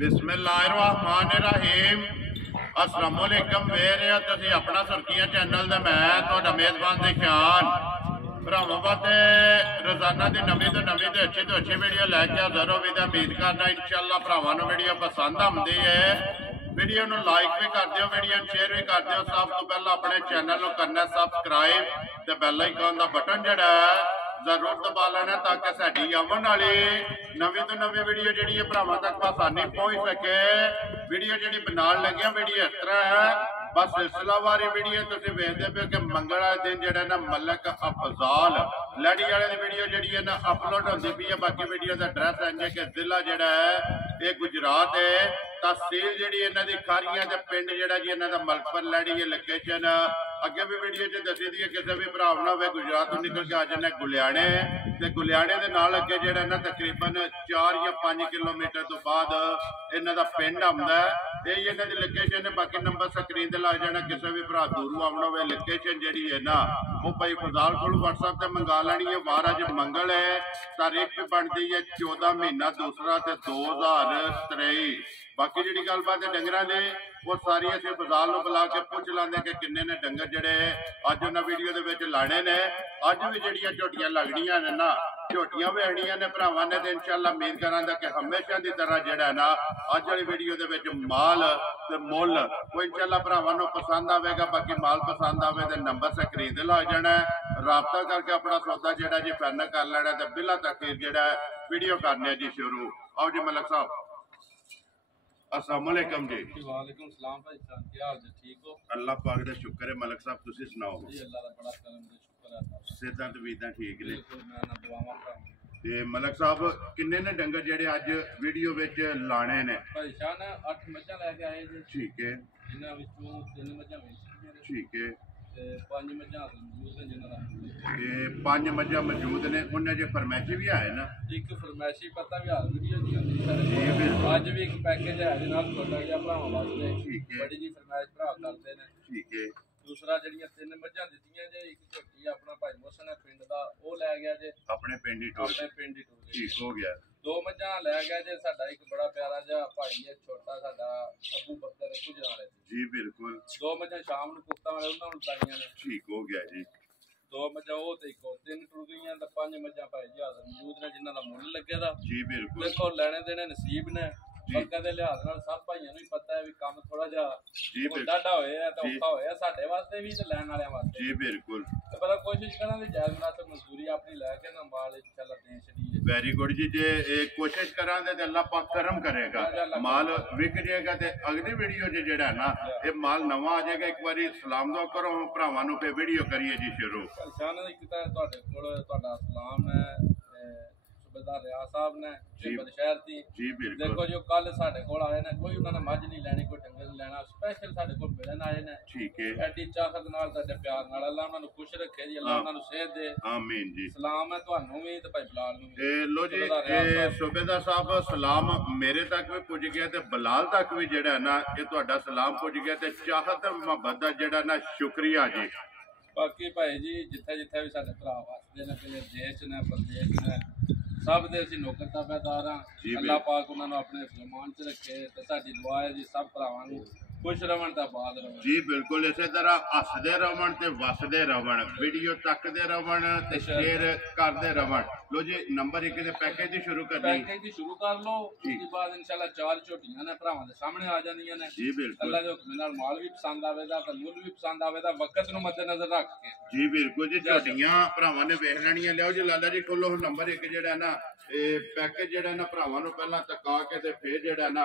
बिस्मिल्लाहिर्रहमानिर्रहीम। अस्सलाम वालेकुम। मेरे तुसीं अपना सुर्खियां चैनल दा मैं तुहाडा मेज़बान दिशान भरावां वास्ते रोजाना की नवी तो अच्छी वीडियो लैके हाज़र हो। उम्मीद करना इंशाअल्लाह भरावां नूं वीडियो पसंद आती है। वीडियो नूं लाइक भी कर दिओ, वीडियो शेयर भी कर दिओ। सब तो पहले अपने चैनल नूं करना सबसक्राइब ते बैल आइकन का बटन जिहड़ा है जरूर दबा लेना ताकि साडी आवन वाली नवी तो नवी वीडियो जी भरावां तक आसानी पहुंच सके। वीडियो जी बनाने लगे वीडियो इस तरह है, बस सिलसिलावारी वीडियो तुसीं वेखदे पे कि मंगल वाले दिन जिहड़ा ना मलक अफजाल लड़ी वाले की वीडियो जी है ना अपलोड होती पई है। बाकी वीडियो का एड्रैस है कि जिला जिहड़ा है ये गुजरात है, तहसील जी इन्हों की खारियां ते पिंड जिहड़ा जी इन्हों का मलकपुर लड़ी है। लोकेशन अगे भी वीडियो च दसी दी है, किसी भी भरा ना हो गुजरात तो निकल के आ जाने गुलियाने ते गुलियाने के नाल अगे जिहड़ा ना तकरीबन 4 या 5 किलोमीटर तो बाद इन्हों का पिंड आउंदा है। यही इन्हों की लोकेशन है। बाकी नंबर स्क्रीन ते लग जाना, किसी भी भरा दूरों आना हो लोकेशन जी है ना वो भाई फजाल को व्हाट्सएप से मंगा लैनी है। वार अज मंगल है, तारीख भी बनती है 14 महीना दूसरा 2023। बाकी जी गलबात है डंगर ने वो सारी असं फजाल बुला के पुछ लाते कि किन्ने ने डंगर जड़े अज उन्हें वीडियो के लाने ने। अज भी जड़िया झोटियां लगनिया ने ना झोटियां भी आनिया ने भरावां ने, तो इंशाअल्लाह उम्मीद करा कि हमेशा की तरह जड़ा ना अज वाली वीडियो के माल ते मुल वो इंशाअल्लाह भरावां नूं पसंद आएगा। बाकी माल पसंद आवे तो नंबर स्क्रीन ते लग जाना, राबता करके अपना सौदा जड़ा जी फाइनल कर लेना तो बिला तखीर जड़ा वीडियो करने जी शुरू। आओ जी मलक साहब। अस्सलाम वालेकुम जी। वालेकुम सलाम भाई साहब, क्या हाल है? ठीक हो? अल्लाह पाक दा शुक्र है। मलक साहब तुसी सुनाओ जी अल्लाह दा बड़ा करम ते शुक्र है। सेहतां तबीयतां ठीक ने? बिल्कुल मैं ना दुआवां करा। ते मलक साहब किन्ने ने डंगर जेड़े अज वीडियो विच लाने ने? भाई साहब ने 8 मज्जां लेके आए जी। ठीक है। जिन्हां विचों 3 मज्जां वेचणियां ने। ठीक है। ते 5 मज्जां मौजूद ने जिन्हां दा। ते 5 मज्जां मौजूद ने, उन्हें जे फरमैशी भी आए ना? एक फरमाइशी पता भी हाल वीडियो दी होंदी सर। अज भी एक पैकेज है जनाब छोटा जिहा भरावां वास्ते। ठीक है। बड़ी जी फरमाइश भरा करदे ने। ठीक है। दूसरा जड़ियां 3 मज्जां दित्तियां जे, एक झोटी अपना भाई मोहसन है पिंड दा ओ लै गया जे अपने पिंड ही टूर। अपने पिंड ही टूर ठीक हो गया। 2 मज्जां लै गया जे साडा एक बड़ा प्यारा जिहा भाई है छोटा साडा अबू बकर गुजराले जी बिल्कुल। 2 मज्जां शाम नूं कुत्ता वाले उन्हां नूं लाईयां ने। ठीक हो गया जी। 2 मज्जां ओ ते एक 3 टुर गईयां ते 5 मज्जां भाई जी हाज़र मौजूद ने जिन्हां दा मुੱਲ लगे दा। जी बिल्कुल। देखो लेने देने नसीब ने बरकत दे लिहाज नाल सब भाइयों नूं ही पता है भी काम थोड़ा जिहा डाढा होया ते औखा होया साडे वास्ते भी ते लैण वालियां वास्ते जी बिल्कुल। ते पर कोशिश करांगे जायज़ मुनासिब मजदूरी अपनी लैके ना माल इंशाअल्लाह दे छड़ीए। वेरी गुड जी। जे कोशिश करांगे तो अल्लाह पाक करम करेगा, माल विक जाएगा। तो अगली वीडियो जेड़ा ना ये माल नवा आ जाएगा। एक बारी सलाम दुआ करो भरावां नूं, फिर वीडियो करिए जी शुरू। शान एक तां तुहाडे कोल तुहाडा सलाम है सूबेदार रियाज साहब ने शहर दी। जी बिल्कुल। देखो जो कल साडे कोल आए ने, कोई उन्होंने मझ नहीं लैनी, कोई डंगर नहीं लैना, स्पेशल साडे कोल मिलन आए ने। ठीक है। एडी चाहत नाल ते प्यार नाल अल्लाह उन्हां नूं खुश रखे जी, अल्लाह उन्हां नूं सेहत दे। आमीन जी। सलाम है तुहानूं भी ते भाई बिलाल नूं भी। लो जी सूबेदार साहब सलाम मेरे तक भी पुज गया ते बिलाल तक भी जेड़ा ना ये तुहाडा सलाम पुज गया ते चाहत मुहब्बत दा जेड़ा ना शुक्रिया जी। बाकी भाई जी जिथे जिथे भी साडे भरा वसदे ने, देश ने प्रदेश ने, सब दे असीं नौकर ताबेदार हां। अल्लाह पाक उन्हां नूं अपने फरमान च रखे ते साडी दुआ है जी सब भरावां नूं खुश रहण ते आबाद रहण। जी बिल्कुल। इसे तरह हसदे रहण ते वसदे रहण, वीडियो तकदे रहण ते शेयर करदे रहण। लो जी नंबर 1 दे पैकेज दी शुरू करनी। पैकेज दी शुरू कर लो, उसके बाद इंशाल्लाह 4 झोटियां ने भरावां दे सामने आ जांदियां ने। जी बिल्कुल। अल्लाह दे हुक्म नाल माल भी पसंद आवेगा ते मुੱਲ भी पसंद आवेगा, वक्त नूं मद्देनजर रख के। जी बिल्कुल जी। झोटियां भरावां ने वेख लैणियां। लियाओ जी लाला जी खोलो नंबर 1 जेड़ा ना पैकेज जेड़ा ना भरावां नूं पहला तका के ते फिर जेड़ा ना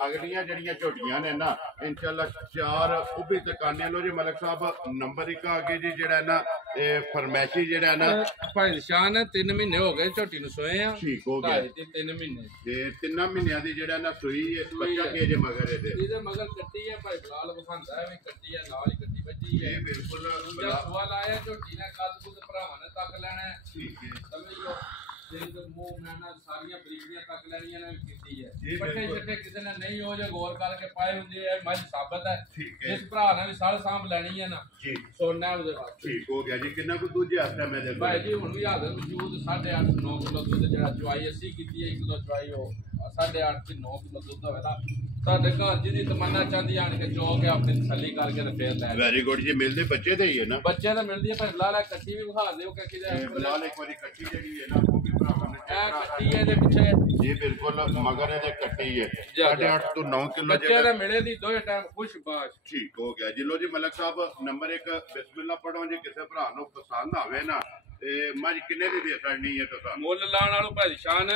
अगलियां जड़ियां झोटियां ने ना इंशाअल्लाह 4 उभी तकाने। लो जी मलक साहब नंबर 1 आगे जी जेड़ा ना फरमैशी जेड़ा ना भाई निशान 3 महीने हो गए झोटी नूं सोए आ। ठीक हो गया। 3 महीने ते 3 महीनों दी जेड़ा ना सुई बच्चा के जे मगर इहदे मगर कट्टी है भाई बिलाल बखांदा है भी कट्टी है, नाल ही कट्टी बची है। बिल्कुल। सवाल आया झोटी ने कल कुछ भरावां ने तक लेना है। ठीक है। समझ लो ਸਿੰਘ ਮੂੰਹ ਮੈਨਾਂ ਸਾਰੀਆਂ ਬਰੀਕੀਆਂ ਤੱਕ ਲੈਣੀਆਂ ਨੇ ਕੀਤੀ ਹੈ ਜੀ, ਪੱਠੇ ਬਿਲਕੁਲ। ਛੱਟੇ ਕਿਸੇ ਨੇ ਨਹੀਂ ਹੋ ਜੇ ਗੌਰ ਕਰਕੇ ਪਾਏ ਹੁੰਦੇ ਇਹ ਮੱਝ ਸਾਬਤ ਹੈ ਠੀਕ ਹੈ ਇਸ ਭਰਾ ਨੇ ਵੀ ਸਾਲ ਸਾਂਭ ਲੈਣੀ ਹੈ ਨਾ ਜੀ, ਸੋਨਾ ਉਹਦੇ ਵਾਸਤੇ ਠੀਕ ਹੋ ਗਿਆ ਜੀ। ਕਿੰਨਾ ਕੁ ਦੂਜੇ ਹੱਥ ਮੈਂ ਦੇ ਭਾਈ ਜੀ ਹੁਣ ਵੀ ਹਾਜ਼ਰ ਮੌਜੂਦ 8.5 9 ਕਿਲੋ ਦੁੱਧ ਜਿਹੜਾ ਚੁਆਈ ਅਸੀਂ ਕੀਤੀ ਹੈ 1 ਕਿਲੋ ਚੁਆਈ ਉਹ 8.5 ਤੇ 9 ਕਿਲੋ ਦੁੱਧ ਹੋਵੇਗਾ ਸਾਡੇ ਘਰ ਜਿਹਦੀ ਤਮੰਨਾ ਚਾਹੁੰਦੀ ਆਣ ਕੇ ਚੋ ਕੇ ਆਪਣੀ ਤਸੱਲੀ ਕਰਕੇ ਤੇ ਫੇਰ ਲੈ ਵੈਰੀ ਗੁੱਡ ਜੀ। ਮਿਲਦੇ ਬੱਚੇ ਤੇ ਹੀ ਹੈ ਨਾ? ਬੱਚੇ ਤਾਂ ਮਿਲਦੀ ਹੈ ਭਾਈ ਬਲਾ ਲੈ ਕੱਟੀ ਵੀ ਵਿਖਾ ਦਿਓ ਕਿ ਕਿਹਦੇ ਫਿਲਹਾਲ ਇੱਕ ਵਾਰੀ ਕੱਟੀ ਜਿਹੜੀ ਹੈ ਨਾ ਉਹ ਵੀ ਭਰਾਵਾਂ ਨੇ ਇਹ ਕੱਟੀ ਹੈ ਇਹਦੇ ਪਿੱਛੇ ਜੀ ਬਿਲਕੁਲ ਮਗਰ ਇਹਦੇ ਕੱਟੀ ਹੈ ਜਾ। 8.5 ਤੋਂ 9 ਕਿਲੋ ਬੱਚੇ ਤਾਂ ਮਿਲੇ ਦੀ ਦੋਏ ਟਾਈਮ ਖੁਸ਼ਬਾਸ਼ ਠੀਕ ਹੋ ਗਿਆ ਜੀ। ਲੋ ਜੀ ਮਲਕ ਸਾਹਿਬ ਨੰਬਰ 1 ਬਿਸਮਿਲ੍ਲਾ ਪੜੋ ਜੇ ਕਿਸੇ ਭਰਾ ਨੂੰ ਪਸੰਦ ਆਵੇ ਨਾ ਤੇ ਮੱਝ ਕਿੰਨੇ ਦੀ ਦੇ ਸਕਣੀ ਹੈ ਤੁਸੀਂ? ਮੁੱਲ ਲਾਣ ਵਾਲੂ ਭਾਈ ਸ਼ਾਨ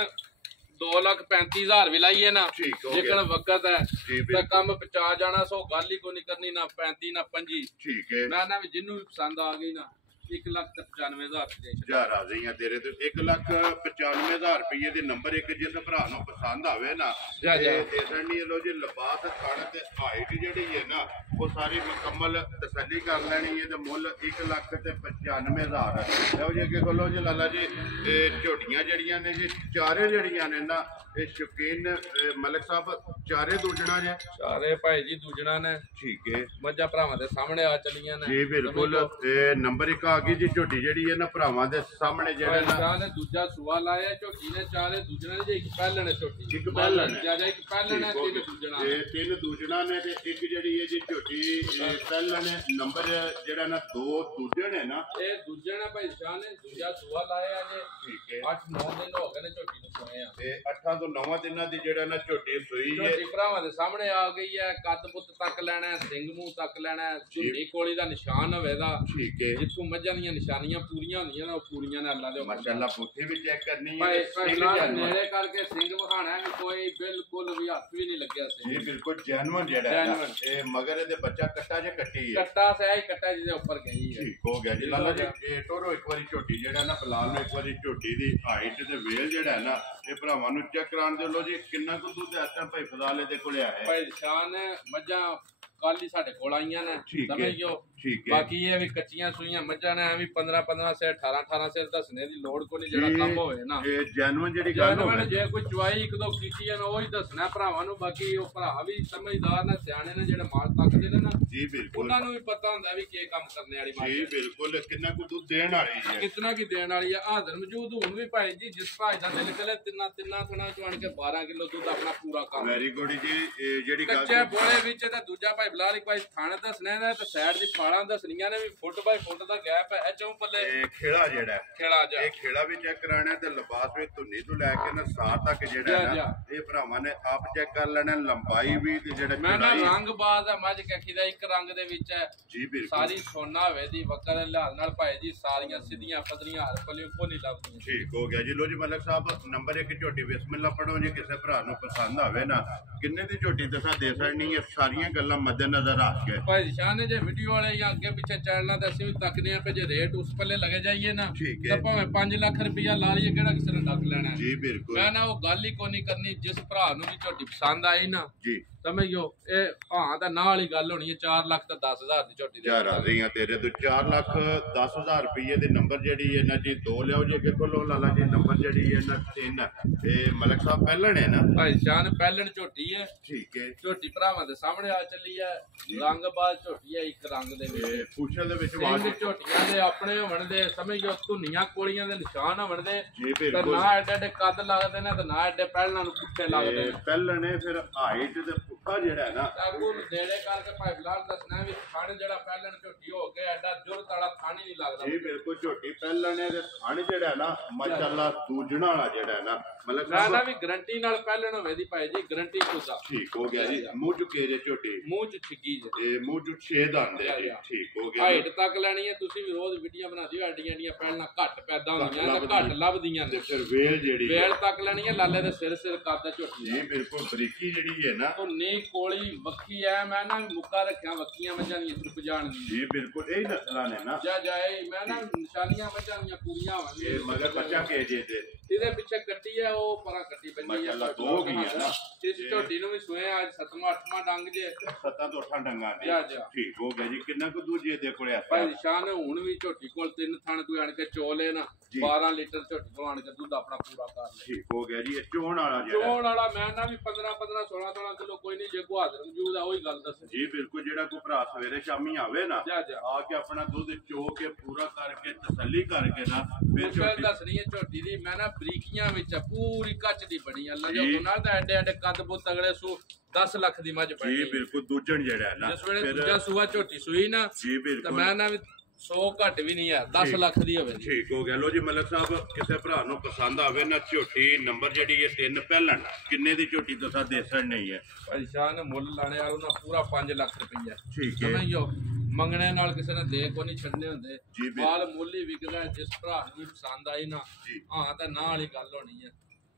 2,35,000 ਵੀ ਲਾਈਏ ਨਾ ਠੀਕ ਹੋ ਗਿਆ। ਜੇਕਰ ਵਕਤ ਹੈ ਜੀ ਤਾਂ ਬਿਲਕੁਲ ਕੰਮ ਪਚਾ ਜਾਣਾ ਸੋ ਗੱਲ ਹੀ ਕੋਈ ਨਹੀਂ ਕਰਨੀ ਨਾ 35 ਨਾ 25 ਠੀਕ ਹੈ। ਮੈਂ ਨਾ ਵੀ ਜਿਹਨੂੰ ਵੀ ਪਸੰਦ ਆ ਗਈ ਨਾ 1,95,000 ਦੇ ਜਾ ਰਾਜ਼ੀ ਆ ਤੇਰੇ ਤੇ 1,95,000 ਰੁਪਏ ਦੇ ਨੰਬਰ 1 ਜਿਸ ਭਰਾ ਨੂੰ ਪਸੰਦ ਆਵੇ ਨਾ ਜਾ, ਜਾ। ਤੇ ਦੇਸਣੀ ਲੋ ਜੀ ਲਿਬਾਸ ਖਾਣ ਤੇ ਹਾਈਟ ਜਿਹੜੀ ਹੈ ਨਾ ਉਹ ਸਾਰੀ ਮੁਕੰਮਲ ਤਸੱਲੀ ਕਰ ਲੈਣੀ ਹੈ ਤੇ ਮੁੱਲ 1,95,000 ਲਓ ਜੀ ਅੱਗੇ ਖੋਲੋ ਜੀ ਲਾਲਾ ਜੀ। ਇਹ ਝੋਟੀਆਂ ਜਿਹੜੀਆਂ ਨੇ ਜੀ ਚਾਰੇ ਜਿਹੜੀਆਂ ਨੇ ਨਾ ਇਹ ਸ਼ੌਕੀਨ ਮਲਕ ਸਾਹਿਬ ਚਾਰੇ ਦੂਜਣਾ ਜੇ? ਸਾਰੇ ਭਾਈ ਜੀ ਦੂਜਣਾ ਨੇ ਠੀਕ ਹੈ ਮੱਝਾਂ ਭਰਾਵਾਂ ਦੇ ਸਾਹਮਣੇ ਆ ਚਲੀਆਂ ਨੇ ਜੀ ਬਿਲਕੁਲ। ਇਹ ਨੰਬਰ 1 ਆ ਗਈ ਜੀ ਝੋਟੀ ਜਿਹੜੀ ਹੈ ਨਾ ਭਰਾਵਾਂ ਦੇ ਸਾਹਮਣੇ ਜਿਹੜਾ ਨਾ ਚਾਹ ਨੇ ਦੂਜਾ ਸੂਆ ਲਾਇਆ ਝੋਟੀ ਨੇ ਚਾਰੇ ਦੂਜਣਾ ਨੇ ਜੇ ਇੱਕ ਪਹਿਲਣ ਹੈ ਝੋਟੀ ਇੱਕ ਪਹਿਲਣ ਹੈ। ਜਿਆਦਾ ਇੱਕ ਪਹਿਲਣ ਹੈ ਠੀਕ ਹੋ ਤਿੰਨ ਗਿਆ। ਦੂਜਣਾ ਇਹ 3 ਦੂਜਣਾ ਨੇ ਤੇ ਇੱਕ ਜਿਹੜੀ ਹੈ ਜੀ ਝੋਟੀ ਪਹਿਲਾਂ ਨੇ ਨੰਬਰ ਜਿਹੜਾ ਨਾ 2 ਦੂਜੇ ਨੇ ਨਾ ਇਹ ਦੂਜੇ ਨੇ ਭਾਈ ਸ਼ਾਹ ਨੇ ਦੂਜਾ ਸੂਆ ਲਾਇਆ ਜੇ ਠੀਕ ਹੈ 8-9 ਦਿਨ ਹੋ ਗਏ ਨੇ ਝੋਟੀ ਨੂੰ ਸੋਏ ਆ ਤੇ 8 ਤੋਂ 9 ਦਿਨਾਂ ਦੀ ਜਿਹੜਾ ਨਾ ਝੋਟੀ ਸੂਈ ਹੈ ਝੋਟੀ ਭਰਾਵਾਂ ਦੇ ਸਾਹਮਣੇ ਆ ਗਈ ਹੈ ਕੱਦ ਪੁੱਤ ਤੱਕ ਲੈਣਾ ਹੈ ਸਿੰਘ ਮੂੰਹ ਤੱਕ ਲੈਣਾ ਹੈ ਝੁੰਡੀ ਕੋਲੀ ਦਾ ਨਿਸ਼ਾਨ ਹੋਵੇਗਾ ਠੀਕ ਹੈ ਜਿੱਥੋਂ ਮੱਝਾਂ ਦੀਆਂ ਨਿਸ਼ਾਨੀਆਂ ਪੂਰੀਆਂ ਹੁੰਦੀਆਂ ਨੇ ਉਹ ਪੂਰੀਆਂ ਨੇ ਅੱਲਾ ਦੇ ਹੁਕਮ ਨਾਲ। ਮਾਸ਼ਾਅੱਲਾ ਪੁੱਠੀ ਵੀ ਚੈੱਕ ਕਰਨੀ ਹੈ ਭਾਈ ਤੇ ਸਿੰਘ ਭਾਈ ਜੈਨੂਅਨ। ਨੇੜੇ ਕਰਕੇ ਸਿੰਘ ਵਿਖਾਣਾ ਵੀ ਕੋਈ ਬਿਲਕੁਲ ਵੀ ਹੱਥ ਵੀ ਨਹੀਂ ਲੱਗਿਆ ਸਿੰਘ ਇਹ ਬਿਲਕੁਲ ਜੈਨੂਅਨ ਜਿਹੜਾ ਹੈ ਨਾ Genuine। ਇਹ ਮਗਰ ਇਹਦੇ ਬੱਚਾ ਕੱਟਾ ਜੇ ਕੱਟੀ ਹੈ ਕੱਟਾ ਸਿਆ ਹੀ ਕੱਟਾ ਜਿਹਦੇ ਉੱਪਰ ਗਈ ਹੈ ਠੀਕ ਹੋ ਗਿਆ ਜੀ ਲਾਲਾ ਜੀ। ਇਹ ਟੋਰੋ ਇੱਕ ਵਾਰੀ ਝੋਟੀ ਜਿਹੜਾ ਨਾ ਬਲਾਲ ਨੂੰ ਇੱਕ ਵਾਰੀ ਝੋਟੀ ਦੀ ਹਾਈਟ ਤੇ ਵੇਲ ਜਿਹੜਾ ਹੈ ਨਾ ਇਹ ਭਰਾਵਾਂ ਨੂੰ ਚੈੱਕ ਕਰਾਉਣ ਦੇ ਲੋ ਜੀ ਕਿੰਨਾ ਕੁ ਦੁੱਧ ਇਸ ਟਾਈਮ ਭਾਈ ਫਜ਼ਾਲੇ ਦੇ ਕੋਲ ਆਇਆ ਹੈ? ਭਾਈ ਸ਼ਾਨ ਮੱਝਾਂ ਕੱਲ ਹੀ ਸਾਡੇ ਕੋਲ ਆਈਆਂ ਨੇ ਠੀਕ ਹੈ। ਸਮਝ ਗਿਓ ਠੀਕ ਹੈ ਬਾਕੀ ਇਹ ਵੀ ਕੱਚੀਆਂ ਸੂਈਆਂ ਮੱਝਾਂ ਨੇ ਐਵੇਂ 15 ਸੇ 18 ਸੇ ਦੱਸਣੇ ਦੀ ਲੋੜ ਕੋਈ ਨਹੀਂ ਜਿਹੜਾ ਜੀ, ਕੰਮ ਹੋਵੇ ਨਾ ਇਹ ਜੈਨੂਅਨ ਜਿਹੜੀ ਗੱਲ ਜਾਨਵਰ ਹੋਵੇ ਜੇ ਕੋਈ ਚੁਆਈ ਇੱਕ ਦੋ ਕੀਤੀ ਹੈ ਨਾ ਉਹ ਹੀ ਦੱਸਣਾ ਭਰਾਵਾਂ ਨੂੰ ਬਾਕੀ ਉਹ ਭਰਾ ਵੀ ਸਮਝਦਾਰ ਨੇ ਸਿਆਣੇ ਨੇ ਜਿਹੜੇ ਮਾਲ ਤੱਕਦੇ ਨੇ ਨਾ ਜੀ ਬਿਲਕੁਲ ਉਹਨਾਂ ਨੂੰ ਵੀ ਪਤਾ ਹੁੰਦਾ ਵੀ ਕੀ ਕੰਮ ਕਰਨੇ ਵਾਲੀ ਮਾਲ ਜੀ ਬਿਲਕੁਲ ਕਿੰਨਾ ਕੁ ਦੁੱਧ ਦੇਣ ਵਾਲੀ ਹੈ ਕਿਤਨਾ ਕੀ ਦੇਣ ਵਾਲੀ ਆ ਹਾਜ਼ਰ ਮੌਜੂਦ ਹੁਣ ਵੀ ਭਾਈ ਜੀ ਜਿਸ ਭਾਈ ਦਾ ਦਿਲ ਕਰੇ ਤਿੰਨਾਂ ਥਣਾ ਚੋਂ ਆਣ ਕੇ 12 ਕਿਲੋ ਦੁੱਧ ਆਪਣਾ ਪੂਰਾ ਕਰ ਵੈਰੀ ਗੁੱਡ ਜੀ। ਇਹ ਜਿਹੜੀ ਗੱਲ ਕੱਚੇ ਬੋਲੇ ਵਿੱਚ ਤੇ ਦੂਜਾ ਭਾਈ ਬਲਾਲ ਇੱਕ ਭਾਈ ਥਾਣੇ ਦੱਸਣੇ ਨੇ ਤੇ ਸਾਈਡ ਦੀ ਪਾਲਾਂ ਦੱਸਣੀਆਂ ਨੇ ਵੀ ਫੁੱਟ ਬਾਈ ਫੁੱਟ ਦਾ ਗੈਪ ਹੈ ਚੋਂ ਪੱਲੇ ਇਹ ਖੇੜਾ ਜਿਹੜਾ ਹੈ, ਖੇੜਾ ਜਾ ਇਹ ਖੇੜਾ ਵੀ ਚੈੱਕ ਕਰਾਣਾ ਤੇ ਲਿਬਾਸ ਵੀ ਧੁੰਨੀ ਤੋਂ ਲੈ ਕੇ ਨਾ ਸਾਰ ਤੱਕ ਜਿਹੜਾ ਹੈ ਨਾ ਇਹ ਭਰਾਵਾਂ ਨੇ ਆਪ ਚੈੱਕ ਕਰ ਲੈਣਾ ਲੰਬਾਈ ਵੀ ਤੇ ਜਿਹੜਾ ਮੈਂ ਨਾ ਚੌੜਾਈ ਰੰਗ ਬਾਜ਼ ਆ ਮੱਝ ਕੱਖੀ ਦਾ ਇੱਕ ਰੰਗ ਦੇ ਵਿੱਚ ਹੈ ਜੀ ਬਿਲਕੁਲ ਸਾਰੀ ਸੋਨਾ ਹੋਵੇ ਦੀ ਵਕਰ ਦੇ ਲਿਹਾਜ਼ ਨਾਲ ਭਾਈ ਜੀ ਸਾਰੀਆਂ ਸਿੱਧੀਆਂ ਪਤਲੀਆਂ ਹਰ ਪੱਲੇ ਕੋ ਨਹੀਂ ਲੱਭਦੀਆਂ ਠੀਕ ਹੋ ਗਿਆ ਜੀ। ਲੋ ਜੀ ਮਲਕ ਸਾਹਿਬ ਨੰਬਰ 1 ਝੋਟੀ ਬਿਸਮਿਲ੍ਲਾ ਪੜੋ ਜੇ ਕਿਸੇ ਭਰਾ ਨੂੰ ਪਸੰਦ ਆਵੇ ਨਾ ਕਿੰਨੇ ਦੀ ਝੋਟੀ ਦੱਸਾਂ ਦੇ ਸਕਣੀ ਹੈ ਸਾਰੀਆਂ ਗੱਲਾਂ ਮੱਦੇਨਜ਼ਰ ਰੱਖ ਕੇ ਭਾਈ ਸ਼ਾਹ ਨੇ ਜੇ ਵੀਡੀਓ ਵਾਲੇ ਜਾਂ ਅੱਗੇ ਪਿੱਛੇ ਚੱਲਣਾ ਤਾਂ ਅਸੀਂ ਵੀ ਤੱਕਦੇ ਆਂ ਕਿ ਜੇ ਰੇਟ ਉਸ ਪੱਲੇ ਲੱਗੇ ਜਾਈਏ ਨਾ ਠੀਕ ਹੈ। ਤਾਂ ਭਾਵੇਂ 5 ਲੱਖ ਰੁਪਇਆ ਲਾ ਲਈਏ ਕਿਹੜਾ ਕਿਸੇ ਨੇ ਡੱਕ ਲੈਣਾ ਹੈ। ਜੀ ਬਿਲਕੁਲ ਮੈਂ ਨਾ ਉਹ ਗੱਲ ਹੀ ਕੋਈ ਨਹੀਂ ਕਰਨੀ ਜਿਸ ਭਰਾ ਨੂੰ ਵੀ ਝੋਟੀ ਪਸੰਦ ਆਈ ਨਾ ਜੀ ਸਮਝਿਓ ਇਹ ਹਾਂ ਤਾਂ ਨਾਲ ਹੀ ਗੱਲ ਹੋਣੀ ਹੈ 4 ਲੱਖ ਤਾਂ 10,000 ਦੀ ਝੋਟੀ ਦੇ ਜਾ ਰਾਜ਼ੀਆਂ ਤੇਰੇ ਤੋਂ 4,10,000 ਰੁਪਏ ਦੇ ਨੰਬਰ ਜਿਹੜੀ ਹੈ ਨਾ ਜੀ 2 ਲਿਆਓ ਜੇ ਅੱਗੇ ਕੋਲੋਂ ਲਾਲਾ ਜੀ ਨੰਬਰ ਜਿਹੜੀ ਹੈ ਨਾ 3 ਇਹ ਮਲਕ ਸਾਹਿਬ ਪਹਿਲਣ ਹੈ ਨਾ ਭਾਈ ਸ਼ਾਨ ਪਹਿਲਣ ਝੋਟੀ ਹੈ ਠੀਕ ਹੈ ਝੋਟੀ ਭਰਾਵਾਂ ਦੇ ਸਾਹਮਣੇ ਆ ਚੱਲੀ ਹੈ ਰੰਗਬਾਜ਼ ਝੋਟੀ ਹੈ ਇੱਕ ਰੰਗ ਦੇ ਵਿੱਚ ਇਹ ਪੁੱਛਲ ਦੇ ਵਿੱਚ ਸਿੰਘ ਆਵਾਜ਼ ਝੋਟੀਆਂ ਦੇ ਆਪਣੇ ਹੋਣ ਦੇ ਸਮਝਿਓ ਧੁੰਨੀਆਂ ਕੋਲੀਆਂ ਦੇ ਨਿਸ਼ਾਨ ਹੋਣ ਦੇ ਜੀ ਤੇ ਬਿਲਕੁਲ ਨਾ ਐਡੇ ਐਡੇ ਕੱਦ ਲੱਗਦੇ ਨੇ ਤੇ ਨਾ ਐਡੇ ਪਹਿਲਾਂ ਨੂੰ ਪੁੱਠੇ ਲੱਗਦੇ ਨੇ ਪਹਿਲਣ ਹੈ ਫਿਰ ਹਾਈਟ ਤੇ ਪੁੱਠਾ ਜਿਹੜਾ ਹੈ ਨਾ ਤਾਕੂ ਨੇੜੇ ਕਰਕੇ ਭਾਈ ਬਲਾਲ ਦੱਸਣਾ ਵੀ ਥਣ ਜਿਹੜਾ ਪਹਿਲਾਂ ਝੋਟੀ ਹੋ ਕੇ ਐਡਾ ਜੁਰਤ ਵਾਲਾ ਥਣ ਹੀ ਨਹੀਂ ਲੱਗਦਾ ਜੀ ਬਿਲਕੁਲ ਝੋਟੀ ਪਹਿਲਣ ਹੈ ਤੇ ਥਣ ਜਿਹੜਾ ਹੈ ਨਾ ਮਾਸ਼ਾਅੱਲਾ ਦੂਜਣਾ ਵਾਲਾ ਜਿਹੜਾ ਹੈ ਨਾ ਮਤਲਬ ਮੈਂ ਨਾ ਵੀ ਗਰੰਟੀ ਨਾਲ ਪਹਿਲਣ ਹੋਵੇ ਦੀ ਭਾਈ ਜੀ ਗਰੰਟੀ ਖੁਦਾ ਠੀਕ ਹੋ ਗਿਆ ਜੀ। ਮੂੰਹ ਚੁੱਕੇ ਜੇ ਝੋਟੀ ਮੂੰਹ ਚ ਛਿੱਗੀ ਜੇ ਇਹ ਮੂੰਹ ਚੁੱਕ ਛੇਦ ਆਂਦੇ ਜੀ ਠੀਕ ਹੋ ਗਿਆ ਹਾਈਟ ਤੱਕ ਲੈਣੀ ਹੈ ਤੁਸੀਂ ਵੀ ਰੋਜ਼ ਵੀਡੀਓ ਬਣਾਉਂਦੇ ਹੋ ਐਡੀਆਂ ਐਡੀਆਂ ਪਹਿਲਾਂ ਘੱਟ ਪੈਦਾ ਹੁੰਦੀਆਂ ਤੇ ਘੱਟ ਲੱਭਦੀਆਂ ਤੇ ਨੇ ਫਿਰ ਵੇਲ ਜਿਹੜੀ ਵੇਲ ਤੱਕ ਲੈਣੀ ਹੈ ਲਾਲੇ ਦੇ ਸਿਰ ਕਰਦਾ ਝੋਟੀ ਜੀ ਬਿਲਕੁਲ ਬਰੀਕੀ ਜਿਹੜੀ ਹੈ ਨਾ ਧੁੰਨੀ ਨਹੀਂ ਕੋਲੀ ਵੱਖੀ ਐ ਮੈਂ ਨਾ ਮੁੱਕਾ ਰੱਖਿਆ ਵੱਖੀਆਂ ਮੱਝਾਂ ਦੀਆਂ ਚੁੱਪ ਜਾਣ ਦੀ ਜੀ ਬਿਲਕੁਲ ਇਹ ਨਸਲਾਂ ਨੇ ਨਾ ਜਾ ਜਾਏ ਮੈਂ ਨਾ ਨਿਸ਼ਾਨੀਆਂ ਮੱਝਾਂ ਦੀਆਂ ਪੂਰੀਆਂ ਹੋਣਗੀਆਂ ਇਹ ਮਗਰ ਬੱਚਾ ਕੇ ਜੇ ਇਹਦੇ ਪਿੱਛੇ ਕੱਟੀ ਐ ਉਹ ਪਰਾਂ ਕੱਟੀ ਬੰਨੀ ਆ ਦੋ ਗਈ ਹੈ ਨਾ ਇਸ ਝੋਟੀ ਨੂੰ ਵੀ ਸੋਏ ਅੱਜ 7ਵਾਂ 8ਵਾਂ ਡੰਗ ਜੇ 7 ਤੋਂ 8 ਡੰਗਾਂ ਦੇ ਜਾ ਠੀਕ ਹੋ ਗਿਆ ਜੀ ਕਿੰਨਾ ਕੁ ਦੂਜੇ ਦੇ ਕੋਲੇ ਭਾਈ ਨਿਸ਼ਾਨ ਹੁਣ ਵੀ ਝੋਟੀ ਕੋਲ 3 ਥਣ ਕੋਈ ਆਣ ਕੇ ਚੋਲੇ ਨਾ 12 ਲੀਟਰ ਝੋਟੀ ਕੋਲ ਆਣ ਕੇ ਦੁੱਧ ਆਪਣਾ ਪੂਰਾ ਕਰ ਲੈ ਠੀਕ ਹੋ ਗਿਆ ਜੀ ਇਹ ਚੋਣ ਵਾਲਾ ਜਿਹੜਾ ਚੋਣ ਵਾਲਾ ਮੈਂ ਨਾ ਵੀ 15 16 ਕਿਲੋ ਕੋਈ ਨਹੀਂ ਜੇ ਕੋ ਹਾਜ਼ਰ ਮੌਜੂਦ ਆ ਉਹੀ ਗੱਲ ਦੱਸ ਜੀ ਬਿਲਕੁਲ ਜਿਹੜਾ ਕੋਈ ਭਰਾ ਸਵੇਰੇ ਸ਼ਾਮੀ ਆਵੇ ਨਾ ਆ ਕੇ ਆਪਣਾ ਦੁੱਧ ਚੋ ਕੇ ਪੂਰਾ ਕਰਕੇ ਤਸੱਲੀ ਕਰਕੇ ਨਾ ਫਿਰ ਦੱਸਣੀ ਹੈ ਝੋਟੀ ਦੀ ਮੈਂ ਨਾ ਬਰੀਕੀਆਂ ਵਿੱਚ ਪੂਰੀ ਕੱਚ ਦੀ ਬਣੀ ਅੱਲਾ ਜੋ ਉਹਨਾਂ ਦਾ ਐਡੇ ਐਡੇ ਕੱਦ ਬਹੁਤ ਤਗੜੇ ਸੂ 10 ਲੱਖ ਦੀ ਮੱਝ ਬਣੀ ਜੀ ਬਿਲਕੁਲ ਦੂਜਣ ਜਿਹੜਾ ਹੈ ਨਾ ਜਿਸ ਵੇਲੇ ਦੂਜਾ ਸੂਆ ਝੋਟੀ ਸੂਈ ਨਾ ਜੀ ਬਿਲਕੁਲ ਤਾਂ ਮੈਂ ਨਾ ਵੀ 100 ਘੱਟ ਵੀ ਨਹੀਂ ਆ 10 ਲੱਖ ਦੀ ਹੋਵੇ ਠੀਕ ਹੋ ਗਿਆ ਲੋ ਜੀ ਮਲਕ ਸਾਹਿਬ ਕਿਸੇ ਭਰਾ ਨੂੰ ਪਸੰਦ ਆਵੇ ਨਾ ਝੋਟੀ ਨੰਬਰ ਜਿਹੜੀ ਹੈ 3 ਪਹਿਲਣ ਕਿੰਨੇ ਦੀ ਝੋਟੀ ਤੁਸੀਂ ਦੇਸਣ ਨਹੀਂ ਹੈ ਭਾਈ ਸ਼ਾਨ ਮੁੱਲ ਲਾਣੇ ਵਾਲੋਂ ਨਾ ਪੂਰਾ 5 ਲੱਖ ਰੁਪਈਆ ਠੀਕ ਹੈ ਸਮਝੋ ਮੰਗਣੇ ਨਾਲ ਕਿਸੇ ਨੇ ਦੇ ਕੋ ਨਹੀਂ ਛੱਡਨੇ ਹੁੰਦੇ ਮਾਲ ਮੁੱਲ ਹੀ ਵਿਕਦਾ ਜਿਸ ਭਰਾ ਨੂੰ ਪਸੰਦ ਆਈ ਨਾ ਹਾਂ ਤਾਂ ਨਾ ਵਾਲੀ ਗੱਲ ਹੋਣੀ ਹੈ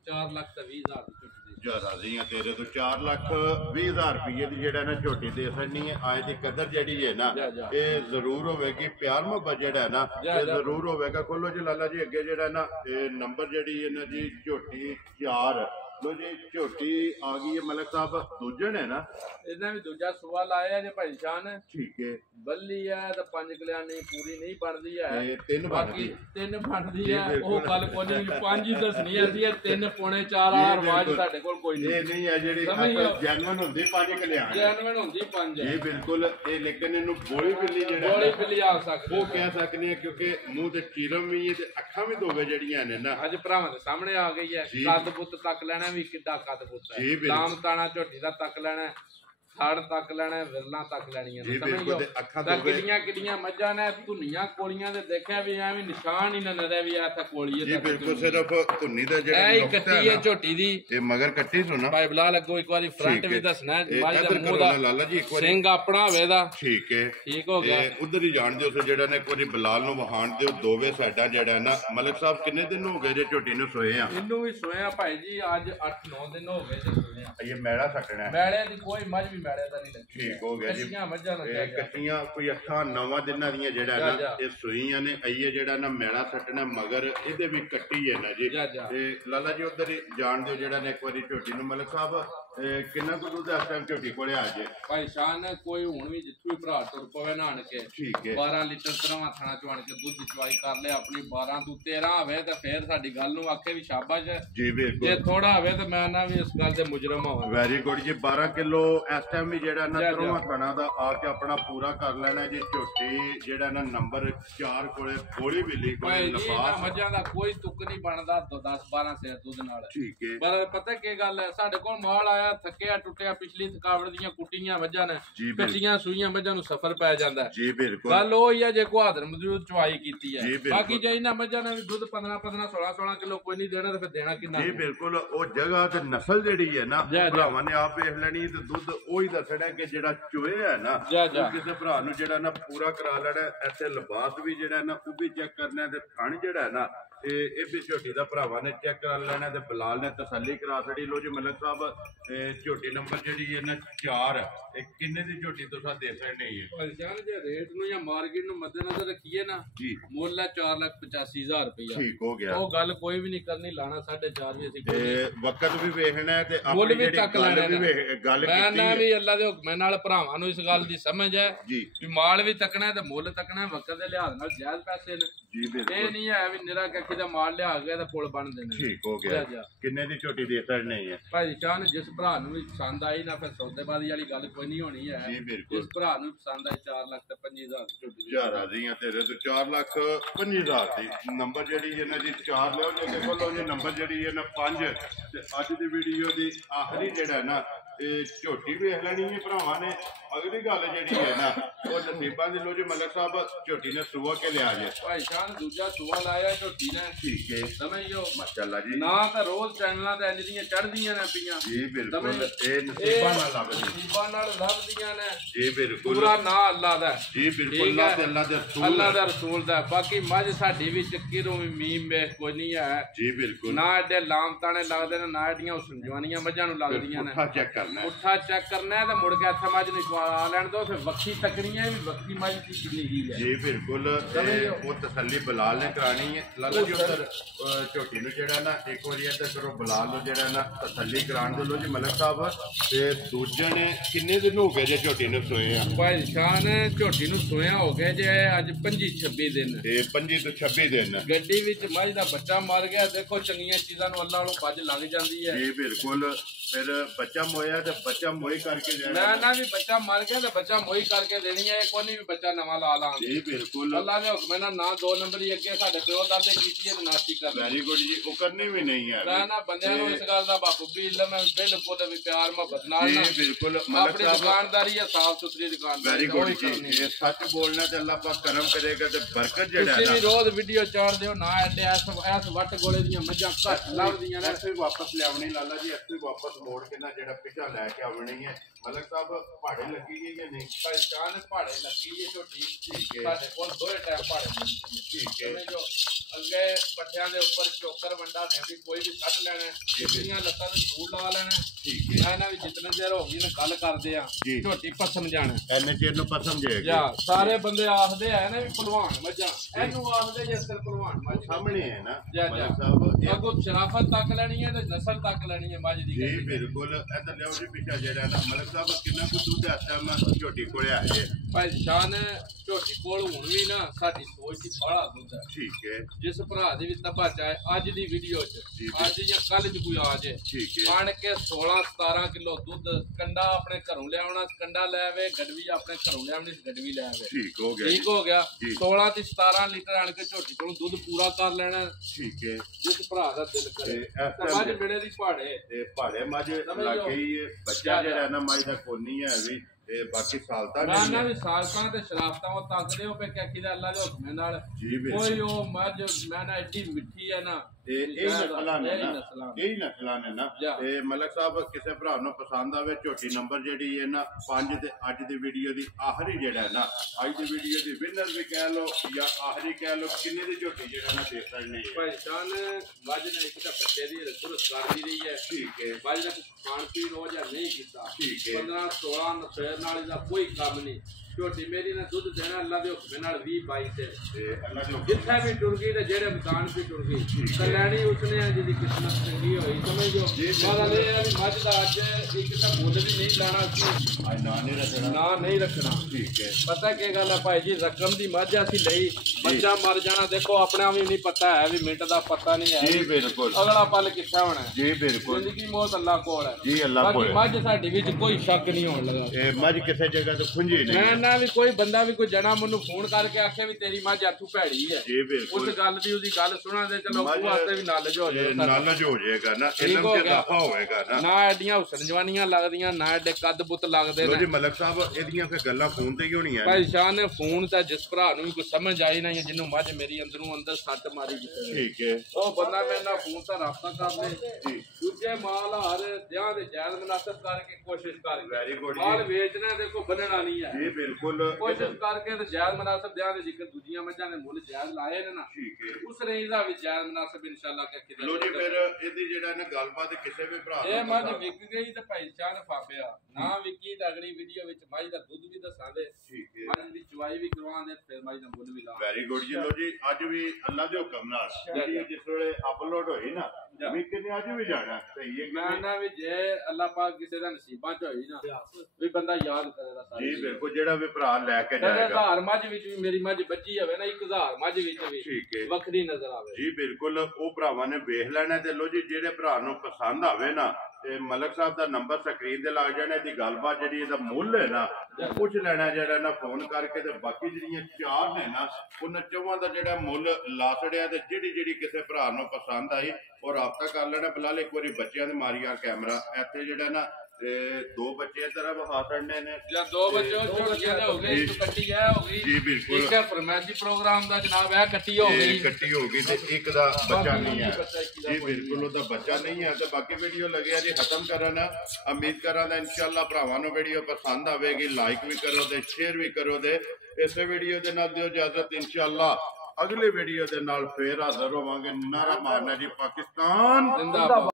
4 ਲੱਖ ਤੇ 20,000 ਦੀ ਝੋਟੀ ਰਾਜ਼ੀ ਆ ਤੇਰੇ ਤੋਂ 4,20,000 ਰੁਪਏ ਦੀ ਜਿਹੜਾ ਨਾ ਝੋਟੀ ਦੇ ਸਕਣੀ ਹੈ ਅੱਜ ਦੀ ਕਦਰ ਜਿਹੜੀ ਹੈ ਨਾ ਇਹ ਜ਼ਰੂਰ ਹੋਵੇਗੀ ਪਿਆਰ ਮੁਹੱਬਤ ਜਿਹੜਾ ਹੈ ਨਾ ਇਹ ਜ਼ਰੂਰ ਹੋਵੇਗਾ ਕੋਲੋ ਜੀ ਲਾਲਾ ਜੀ ਅੱਗੇ ਜਿਹੜਾ ਨਾ ਇਹ ਨੰਬਰ ਜਿਹੜੀ ਹੈ ਨਾ ਜੀ ਝੋਟੀ 4 ਲੋ ਜੀ ਝੋਟੀ ਆ ਗਈ ਹੈ ਮਲਕ ਸਾਹਿਬ ਦੂਜਣ ਹੈ ਨਾ ਇਹਨਾਂ ਵੀ ਦੂਜਾ ਸੂਆ ਲਾਇਆ ਜੇ ਭਾਈ ਸ਼ਾਨ ਠੀਕ ਹੈ ਬੱਲੀ ਹੈ ਤਾਂ 5 ਕਿਲਿਆਂ ਨਹੀਂ ਪੂਰੀ ਨਹੀਂ ਬਣਦੀ ਹੈ ਇਹ 3 ਬਣਦੀ 3 ਬਣਦੀ ਹੈ ਉਹ ਗੱਲ ਕੋਈ ਨਹੀਂ 5 ਹੀ ਦੱਸਣੀ ਹੈ ਅਸੀਂ 3 ਪੌਣੇ 4 ਆ ਰਵਾਜ ਸਾਡੇ ਕੋਲ ਕੋਈ ਨਹੀਂ ਇਹ ਨਹੀਂ ਹੈ ਜਿਹੜੀ ਜੈਨੂਇਨ ਹੁੰਦੀ 5 ਕਿਲਿਆਂ ਜੈਨੂਇਨ ਹੁੰਦੀ 5 ਇਹ ਬਿਲਕੁਲ ਇਹ ਲੇਕਿਨ ਇਹਨੂੰ ਬੋਲੀ ਬਿੱਲੀ ਜਿਹੜਾ ਬੋਲੀ ਬਿੱਲੀ ਆ ਸਕਦੀ ਉਹ ਕਹਿ ਸਕਦੀ ਹੈ ਕਿਉਂਕਿ ਮੂੰਹ ਤੇ ਚੀਰਮ ਵੀ ਹੈ ਤੇ ਅੱਖਾਂ ਵੀ ਦੋਵੇਂ ਜਿਹੜੀਆਂ ਨੇ ਨਾ ਅੱਜ ਭਰਾਵਾਂ ਦੇ ਸਾਹਮਣੇ ਆ ਗਈ ਹੈ ਕੱਦ ਪੁੱਤ ਤੱਕ ਲੈਣਾ ਵੀ ਕਿੱਡਾ ਕੱਦ ਪੁੱਤ ਹੈ ਦਾਮ ਤਾਣਾ ਝੋਟੀ ਦਾ ਤੱਕ ਲੈਣਾ ਥੜ ਤੱਕ ਲੈਣਾ ਵਿਰਲਾਂ ਤੱਕ ਲੈਣੀਆਂ ਨੇ ਸਮਝੋ ਤਾਂ ਕਿੱਡੀਆਂ ਮੱਝਾਂ ਨੇ ਧੁੰਨੀਆਂ ਕੋਲੀਆਂ ਦੇ ਦੇਖਿਆ ਵੀ ਐਵੇਂ ਨਿਸ਼ਾਨ ਹੀ ਨਾ ਨਜ਼ਰ ਵੀ ਆ ਤਾਂ ਕੋਲੀ ਜੀ ਬਿਲਕੁਲ ਸਿਰਫ ਧੁੰਨੀ ਦਾ ਜਿਹੜਾ ਇਹ ਕੱਟੀ ਹੈ ਝੋਟੀ ਦੀ ਤੇ ਮਗਰ ਕੱਟੀ ਸੁਣਾ ਭਾਈ ਬਲਾ ਲੱਗੋ ਇੱਕ ਵਾਰੀ ਫਰੰਟ ਵੀ ਦੱਸਣਾ ਮਾਈ ਦਾ ਮੂੰਹ ਦਾ ਲਾਲਾ ਜੀ ਇੱਕ ਵਾਰੀ ਸਿੰਘ ਆਪਣਾ ਹੋਵੇ ਦਾ ਠੀਕ ਹੈ ਠੀਕ ਹੋ ਗਿਆ ਉਧਰ ਹੀ ਜਾਣ ਦਿਓ ਜਿਹੜਾ ਨੇ ਇੱਕ ਵਾਰੀ ਬਲਾਲ ਨੂੰ ਵਹਾਣ ਦਿਓ ਦੋਵੇਂ ਸਾਈਡਾਂ ਜਿਹੜਾ ਨਾ ਮਲਕ ਸਾਹਿਬ ਕਿੰਨੇ ਦਿਨ ਹੋ ਗਏ ਜੇ ਝੋਟੀ ਨੂੰ ਸੋਏ ਆ ਇਹਨੂੰ ਵੀ ਸੋਇਆ ਭਾਈ ਜੀ ਅੱਜ 8-9 ਦਿਨ ਹੋ ਗਏ ਜੇ ਸੋਏ ਆ ਇਹ ਮੈੜਾ ਸੱਟਣਾ ਮੈੜੇ ਦੀ ਕੋਈ ਮੱਝ ਵੀ ਮੈੜੇ ਦਾ ਨਹੀਂ ਲੱਗੀ ਠੀਕ ਹੋ ਗਿਆ ਜੀ ਮੱਝਾਂ ਲੱਗਿਆ ਕੱਟੀਆਂ ਕੋਈ 8-9 ਦਿਨਾਂ ਦੀਆਂ ਜਿਹੜਾ ਨਾ ਇਹ ਸੂਈਆਂ ਨੇ ਆਈਏ ਜਿਹੜਾ ਨਾ ਮੈੜਾ ਸੱਟਣਾ ਮਗਰ ਇਹਦੇ ਵੀ ਕੱਟੀ ਹੈ ਨਾ ਜੀ ਤੇ ਲਾਲਾ ਜੀ ਉਧਰ ਹੀ ਜਾਣ ਦਿਓ ਜਿਹੜਾ ਨੇ ਇੱਕ ਵਾਰੀ ਝੋਟੀ ਨੂੰ ਮਲਕ ਸਾਹਿਬ ਕਿੰਨਾ ਕੁ ਦੁੱਧ ਇਸ ਟਾਈਮ ਝੋਟੀ ਕੋਲੇ ਆ ਜੇ ਭਾਈ ਸ਼ਾਨ ਕੋਈ ਹੁਣ ਵੀ ਜਿੱਥੋਂ ਵੀ ਭਰਾ ਤੁਰ ਪਵੇ ਨਾਣ ਕੇ ਠੀਕ ਹੈ 12 ਲੀਟਰ ਤਰ੍ਹਾਂ ਥਾਣਾ ਚਵਾਣ ਕੇ ਦੁੱਧ ਚਵਾਈ ਕਰ ਲੈ ਆਪਣੀ 12 ਤੋਂ 13 ਹੋਵੇ ਤਾਂ ਫੇਰ ਸਾਡੀ ਗੱਲ ਨੂੰ ਆਖੇ ਵੀ ਸ਼ਾਬਾਸ਼ ਜੀ ਬਿਲਕੁਲ ਜੇ ਥੋੜਾ ਹੋਵੇ ਤਾਂ ਮੈਂ ਨਾ ਵੀ ਇਸ ਗੱਲ ਦੇ ਮੁਜਰਮ ਹੋਵਾਂ ਵੈਰੀ ਗੁੱਡ ਜੀ 12 ਕਿਲੋ ਇਸ ਟਾਈਮ ਵੀ ਜਿਹੜਾ ਨਾ ਤਰ੍ਹਾਂ ਥਾਣਾ ਦਾ ਆ ਕੇ ਆਪਣਾ ਪੂਰਾ ਕਰ ਲੈਣਾ ਜੀ ਝੋਟੀ ਜਿਹੜਾ ਨਾ ਨੰਬਰ 4 ਕੋਲੇ ਗੋਲੀ ਬਿੱਲੀ ਕੋਲੇ ਲਫਾਸ ਮੱਝਾਂ ਦਾ ਕੋਈ ਤੁੱਕ ਨਹੀਂ ਬਣਦਾ 10-12 ਸੇਰ ਦੁੱਧ ਨਾਲ ਠੀਕ ਹੈ ਪਰ ਪਤਾ ਕੀ ਗੱਲ ਹੈ ਸਾਡੇ ਕੋਲ ਮਾਲ ਆਇਆ ਥੱਕਿਆ ਟੁੱਟਿਆ ਪਿਛਲੀ ਥਕਾਵਟ ਦੀਆਂ ਕੁੱਟੀਆਂ ਮੱਝਾਂ ਨੇ ਕੱਚੀਆਂ ਸੂਈਆਂ ਮੱਝਾਂ ਨੂੰ ਸਫਰ ਪੈ ਜਾਂਦਾ ਜੀ ਬਿਲਕੁਲ ਗੱਲ ਉਹ ਹੀ ਆ ਜੇ ਕੋ ਹਾਜ਼ਰ ਮੌਜੂਦ ਚਵਾਈ ਕੀਤੀ ਹੈ ਬਾਕੀ ਜੇ ਇਹਨਾਂ ਮੱਝਾਂ ਨੇ ਵੀ ਦੁੱਧ 15 16 ਕਿਲੋ ਕੋਈ ਨਹੀਂ ਦੇਣਾ ਤਾਂ ਫਿਰ ਦੇਣਾ ਕਿੰਨਾ ਜੀ ਬਿਲਕੁਲ ਉਹ ਜਗ੍ਹਾ ਤੇ ਨਸਲ ਜਿਹੜੀ ਹੈ ਨਾ ਭਰਾਵਾਂ ਨੇ ਆਪ ਵੇਖ ਲੈਣੀ ਤੇ ਦੁੱਧ ਉਹੀ ਦੱਸਣਾ ਕਿ ਜਿਹੜਾ ਚੋਏ ਹੈ ਨਾ ਕਿਸੇ ਭਰਾ ਨੂੰ ਜਿਹੜਾ ਨਾ ਪੂਰਾ ਕਰਾ ਲੈਣਾ ਇੱਥੇ ਲਿਬਾਸ ਵੀ ਜਿਹੜਾ ਨਾ ਉਹ ਵੀ ਚੈੱਕ ਕਰਨਾ ਤੇ ਥਣ ਜਿਹੜਾ ਨਾ ਇਹ ਵੀ ਝੋਟੀ ਦਾ ਭਰਾਵਾਂ ਨੇ ਚੈੱਕ ਕਰ ਲੈਣਾ ਤੇ ਬਲਾਲ ਨੇ ਤਸੱਲੀ ਕਰਾ ਛੜੀ ਲੋ ਜੀ ਮਲਕ ਸਾਹਿਬ ਝੋਟੀ ਨੰਬਰ ਜਿਹੜੀ ਹੈ ਨਾ 4 ਇਹ ਕਿੰਨੇ ਦੀ ਝੋਟੀ ਤੁਸੀਂ ਦੇ ਸਕਦੇ ਹੈ ਭਾਈਜਾਨ ਜੇ ਰੇਟ ਨੂੰ ਜਾਂ ਮਾਰਕੀਟ ਨੂੰ ਮੱਦੇਨਜ਼ਰ ਰੱਖੀਏ ਨਾ ਜੀ ਮੁੱਲ ਹੈ 4,85,000 ਰੁਪਇਆ ਠੀਕ ਹੋ ਗਿਆ ਉਹ ਗੱਲ ਕੋਈ ਵੀ ਨਹੀਂ ਕਰਨੀ ਲਾਣਾ 4.5 ਵੀ ਅਸੀਂ ਤੇ ਵਕਤ ਵੀ ਵੇਖਣਾ ਤੇ ਆਪਣੀ ਜਿਹੜੀ ਗੱਲ ਵੀ ਗੱਲ ਕੀਤੀ ਮੈਂ ਨਾ ਵੀ ਅੱਲਾ ਦੇ ਹੁਕਮ ਨਾਲ ਭਰਾਵਾਂ ਨੂੰ ਇਸ ਗੱਲ ਦੀ ਸਮਝ ਹੈ ਵੀ ਮਾਲ ਵੀ ਤੱਕਣਾ ਤੇ ਮੁੱਲ ਤੱਕਣਾ ਵਕਤ ਦੇ ਲਿਹਾਜ਼ ਨਾਲ ਜਾਇਜ਼ ਪੈਸੇ ਨੇ ਜੀ ਬਿਲਕੁਲ ਇਹ ਨਹੀਂ ਹੈ ਵੀ ਨਿਰਾ ਕਿ ਦਾ ਮਾਲ ਲਿਆ ਗਿਆ ਤਾਂ ਪੁਲ ਬਣ ਦੇਣਾ ਠੀਕ ਹੋ ਗਿਆ ਕਿੰਨੇ ਦੀ ਝੋਟੀ ਦੇ ਸਕਦੇ ਹੈ ਭਾਈ ਸ਼ਾਨ ਜਿਸ ਭਰਾ ਨੂੰ ਵੀ ਪਸੰਦ ਆਈ ਨਾ ਫਿਰ ਸੌਦੇਬਾਜ਼ੀ ਵਾਲੀ ਗੱਲ ਕੋਈ ਨਹੀਂ ਹੋਣੀ ਹੈ ਜੀ ਬਿਲਕੁਲ ਜਿਸ ਭਰਾ ਨੂੰ ਪਸੰਦ ਆਈ 4,25,000 ਦੀ ਝੋਟੀ ਜਾ ਰਾਜ਼ੀਆਂ ਤੇਰੇ ਤੋਂ 4,25,000 ਦੀ ਨੰਬਰ ਜਿਹੜੀ ਇਹਨਾਂ ਦੀ 4 ਲਿਓ ਜੇ ਦੇਖੋ ਲੋ ਜੀ ਨੰਬਰ ਜਿਹੜੀ ਹੈ ਨਾ 5 ਤੇ ਅੱਜ ਦੀ ਵੀਡੀਓ ਦੀ ਆਖਰੀ ਜਿਹੜਾ ਨਾ ਇਹ ਝੋਟੀ ਵੇਖ ਲੈਣੀ ਹੈ ਭਰਾਵਾਂ ਨੇ ਅਗਲੀ ਗੱਲ ਜਿਹੜੀ ਹੈ ਨਾ ਉਹ ਨਸੀਬਾਂ ਦੀ ਲੋ ਜੀ ਮਲਕ ਸਾਹਿਬ ਝੋਟੀ ਨੇ ਸੁਆ ਕੇ ਲਿਆ ਜੇ ਭਾਈ ਸ਼ਾਨ ਦੂਜਾ ਸੁਆ ਲਾਇਆ ਝੋਟੀ ਨੇ ਠੀਕ ਹੈ ਸਮਝਿਓ ਮਾਸ਼ਾਅੱਲਾ ਜੀ ਨਾ ਤਾਂ ਰੋਜ਼ ਚੈਨਲਾਂ ਤੇ ਇੰਜ ਦੀਆਂ ਚੜ੍ਹਦੀਆਂ ਨੇ ਪਈਆਂ ਜੀ ਬਿਲਕੁਲ ਇਹ ਨਸੀਬਾਂ ਨਾਲ ਲੱਭਦੀਆਂ ਨਸੀਬਾਂ ਨਾਲ ਲੱਭਦੀਆਂ ਨੇ ਜੀ ਬਿਲਕੁਲ ਪੂਰਾ ਨਾਂ ਅੱਲਾ ਦਾ ਜੀ ਬਿਲਕੁਲ ਅੱਲਾ ਦਾ ਰਸੂਲ ਦਾ ਬਾਕੀ ਮੱਝ ਸਾਡੀ ਵੀ ਚੱਕੀ ਤੋਂ ਵੀ ਮੀਮ ਵੇਖ ਕੋਈ ਨਹੀਂ ਹੈ ਜੀ ਬਿਲਕੁਲ ਨਾ ਐਡੇ ਲਾਮ ਤਾਣੇ ਲੱਗਦੇ ਨੇ ਨਾ ਐਡੀਆਂ ਸੰਜਵਾਨੀਆਂ ਮੱਝਾਂ ਨੂੰ ਲੱਗਦੀਆਂ ਨੇ ਚੈੱਕ ਕਰ करना है, पुट्ठा चेक करना है तो मुड़ के इत्थे मज निकलवा लैन दो, फिर वक्खी तकनी है भी वक्खी मज की कितनी ही है। जी बिल्कुल, वो तसल्ली बिलाल ने करानी है। लाला जी उधर झोटी नूं जेहड़ा ना एक बार इधर करो, बिलाल नूं जेहड़ा ना तसल्ली कराण दो। लो जी मलिक साहब, ते दूजे ने किन्ने दिन हो गए जे झोटी नूं सोए आ? भाई शान झोटी नूं सोया हो गए जे अज 25-26 दिन, 25 ਤੋਂ 26 दिन गड्डी विच मज दा बच्चा मर गया। देखो चंगियां चीज़ां नूं अल्लाह नूं भज लग जांदी है। जी बिल्कुल, फिर बच्चा मोया तो बच्चा मोई करके ना भी बच्चा मर गया तो बच्चा मोई करके देनी है, कोई भी बच्चा नवा ला ला। जी बिल्कुल, अल्लाह ने हुक्म ना 2 नंबर ही अगे साडे प्यो दादे कीती है नास्ती कर। वेरी गुड जी, वो करनी भी नहीं है ना बंदियां नूं इस गल दा बाखूबी इल्म है, बिल्कुल भी प्यार मोहब्बत नाल ना। जी बिल्कुल, अपनी दुकानदारी है साफ सुथरी दुकानदारी। वेरी गुड जी, ये सच बोलना ते अल्लाह पाक करम करेगा ते बरकत जेड़ा है ना। रोज वीडियो चाड़ दियो ना, एडे ऐस वट गोले दियां मज्जां घट लभदियां ने। ऐसे वापस लियावनी लाला जी, ऐसे वापस मोड़ के ना जेड़ा पिछा लैके आवनी है। मलिक साहब पहाड़े लगी है या नहीं? पहचान पहाड़े लगी है झोटी, ठीक है, साडे कोल 2 टाइम पहाड़े। ठीक है, जो अगे पट्टियां दे ऊपर चोकर वंडा ने भी कोई भी कट लेना, जितनियां लत्तां ते झूठ ला लेना। ठीक है, मैं ना भी जितने देर हो गई ना गल करदे आ, झोटी पसम जाना एने चेर नु पसम जाएगी। या सारे बंदे आखदे है ना भी पहलवान मज्जा, एनू आखदे जे सिर पहलवान मज्ज सामने है ना। जा मलिक साहब अगो शराफत तक लेनी है ते नस्ल तक लेनी है मज्ज दी। जी बिल्कुल, इधर लियाओ जी पिछा जेड़ा ना। मलिक साहब कितना कुछ दूध आता मैं झोटी कोले आए भाई शान झोटी कोल हुण भी ना साडी सोच दी बड़ा दुध है। ठीक है, जिस भरा दी भी तबा चाहे अज दी वीडियो च अज या कल च कोई आ जाए, ठीक है, आन के 16-17 किलो दुध कंडा अपने घरों ले आना, कंडा ले आवे, गडवी अपने घरों ले आनी, गडवी ले आवे। ठीक हो गया, ठीक हो गया। 16 ते 17 लीटर आन के झोटी कोलों दुध पूरा कर लेना। ठीक है, जिस भरा दा दिल करे मज बेड़े दी पहाड़े ते पहाड़े मज लग गई है। बच्चा जेड़ा ना मज दा कोनी है अभी, ते बाकी सालता नहीं ना है। भी सालतां ते शराफतां वो तकदे हो पे क्या किदा अल्लाह दे हुक्म नाल जी बिल्कुल, कोई ओ मज मैं ना एडी मिठी है ना। यही नस्लां ने ना। ते मलिक साहब किसी भरा नूं पसंद आवे झोटी नंबर जेड़ी है ना 5 ते अज दी वीडियो दी आखिरी जेड़ा है ना, अज दी वीडियो दी विनर भी कह लो या आखिरी कह लो, किन्ने दी झोटी जेड़ा ना देख सकने है। भाई शान मज ने एक बच्चे दी रसूल कर दी रही है। ठीक है, मज ने खान पीन हो जा नहीं कीता। ठीक है, 15-16 नफेर नाल दा कोई काम नहीं। झोटी मेरी ने दुध देना अल्लाह दे हुक्म नाल 20-22 ते अल्लाह दे जिथे भी टुर गई ते जेड़े मकान से टुर गई ते लैनी उसने जिदी किस्मत चंगी होई समझो। मारा ले अभी मज दा अज एक ता मुੱਲ भी नहीं लाना सी, आज ना नहीं रखना। ठीक है, पता क्या गल है भाई जी, रकम दी मज असी लई, बच्चा मर जाना देखो अपने भी नहीं पता है, भी मिनट दा पता नहीं है। जी बिल्कुल, अगला पल किथे होना है। जी बिल्कुल, जिंदगी मौत अल्लाह कोल है। जी अल्लाह कोल है। मज साडी विच कोई शक नहीं होने लगा। ए मज किसी जगह तो खुंजी नहीं। ना भी कोई बंदा भी कोई जना मैनू फोन करके आखे भी तेरी मज अथू भैड़ी है, जी बिल्कुल, उस गल दी उसदी गल सुना दे चलो वास्ते भी नॉलेज हो जाए, नॉलेज हो जाएगा ना, इल्म च इजाफा होएगा ना। ना एडियां हुसन जवानियां लगदियां, ना एडे कद बुत लगदे लो ने। जी मलिक साहब एदियां फिर गल्लां फोन ते ही होणियां ने। भाई शाह ने फोन ते जिस भरा नूं कोई समझ आई ना, जिन्नू मज मेरी अंदरों अंदर सट मारी किते ठीक है, ओ बंदा मेरे नाल फोन ते राबता कर ले जी, दूजे माल हर दियां दे जायज मुनासिब करके कोशिश कर। वेरी गुड माल बेचना देखो बनना नहीं है। जी बिल्कुल, कोशिश करके ते जायज मुनासिब दियां दे जिक्र दूजियां मज्जां ने मुੱਲ जायज लाए ने ना, ठीक है। उस रेंज दा भी जायज मुनासिब इंशाअल्लाह के किदे। लो जी फिर एदी जेड़ा ना गलबात किसी भी भरा ਇਹ ਮੱਝ ਵਿਕ ਗਈ ਤੇ ਭਾਈ ਚਾਹ ਨੇ ਫਾਪਿਆ ਨਾ ਵਿਕੀ ਤਾਂ ਅਗਲੀ ਵੀਡੀਓ ਵਿੱਚ ਮੱਝ ਦਾ ਦੁੱਧ ਵੀ ਦੱਸਾਂਗੇ, ਠੀਕ ਹੈ, ਮੱਝ ਦੀ ਚਵਾਈ ਵੀ ਕਰਵਾਉਂਦੇ, ਫਿਰ ਮੱਝ ਦਾ ਮੁੱਲ ਵੀ ਲਾ। ਵੈਰੀ ਗੁੱਡ ਜੀ। ਲੋ ਜੀ ਅੱਜ ਵੀ ਅੱਲਾ ਦੇ ਹੁਕਮ ਨਾਲ ਜਿਹੜੀ ਜਿਸ ਵੇਲੇ ਅਪਲੋਡ ਹੋਈ ਨਾ ਵੀਕ ਨੇ ਅੱਜ ਵੀ ਜਾਣਾ ਸਹੀ ਹੈ। ਮੈਂ ਨਾ ਵੀ ਜੇ ਅੱਲਾਹ ਪਾਕ ਕਿਸੇ ਦਾ ਨਸੀਬਾਂ ਚ ਹੋਈ ਨਾ ਵੀ ਬੰਦਾ ਯਾਦ ਕਰੇਗਾ ਸਾਰੀ। ਜੀ ਬਿਲਕੁਲ, ਜਿਹੜਾ ਵੀ ਭਰਾ ਲੈ ਕੇ ਜਾਏਗਾ 1000 ਮੱਝ ਵਿੱਚ ਵੀ ਮੇਰੀ ਮੱਝ ਬੱਚੀ ਹੋਵੇ ਨਾ, 1000 ਮੱਝ ਵਿੱਚ ਵੀ ਠੀਕ ਹੈ, ਵੱਖਰੀ ਨਜ਼ਰ ਆਵੇ। ਜੀ ਬਿਲਕੁਲ, ਉਹ ਭਰਾਵਾਂ ਨੇ ਵੇਖ ਲੈਣਾ। ਤੇ ਲੋ ਜੀ ਜਿਹੜੇ ਭਰਾ ਨੂੰ ਪਸੰਦ ਆਵੇ ਨਾ ਤੇ ਮਲਿਕ ਸਾਹਿਬ ਦਾ ਨੰਬਰ ਸਕਰੀਨ ਤੇ ਲੱਗ ਜਾਣਾ, ਇਹਦੀ ਗੱਲਬਾਤ ਜਿਹੜੀ ਇਹਦਾ ਮੁੱਲ ਹੈ ਨਾ ਪੁੱਛ ਲੈਣਾ ਜਿਹੜਾ ਨਾ ਫੋਨ ਕਰਕੇ। ਤੇ ਬਾਕੀ ਜਿਹੜੀਆਂ ਚਾਰ ਨੇ ਨਾ ਉਹਨਾਂ ਚੌਵਾਂ ਦਾ ਜਿਹੜਾ ਮੁੱਲ ਲਾ ਛੜਿਆ, ਤੇ ਜਿਹੜੀ ਕਿਸੇ ਭਰਾ ਨੂੰ ਪਸੰਦ ਆਈ ਉਹ ਰਾਬਤਾ ਕਰ ਲੈਣਾ। ਫਿਲਹਾਲ ਇੱਕ ਵਾਰੀ ਬੱਚਿਆਂ ਦੇ ਮਾਰੀਆ ਕੈਮਰਾ ਇੱਥੇ ਜਿਹੜਾ ਨਾ दो बच्चे तरफ हाथने ने या दो बच्चे हो गए, एक कट्टी है हो गई। जी बिल्कुल, एक है फरमाइशी प्रोग्राम दा जनाब है कट्टी हो गई ते एक दा बच्चा नहीं है। जी बिल्कुल, ओदा बच्चा नहीं है। तो बाकी वीडियो लगे जी खत्म करना। उम्मीद करा इंशाअल्लाह भरावां नूं वीडियो पसंद आवेगी, लाइक भी करो ते शेयर भी करो ते इस वीडियो दे नाल दिओ इजाजत। इंशाअल्लाह अगले वीडियो दे नाल फिर हाज़र होवांगे। नारा मारना जी पाकिस्तान जिंदाबाद।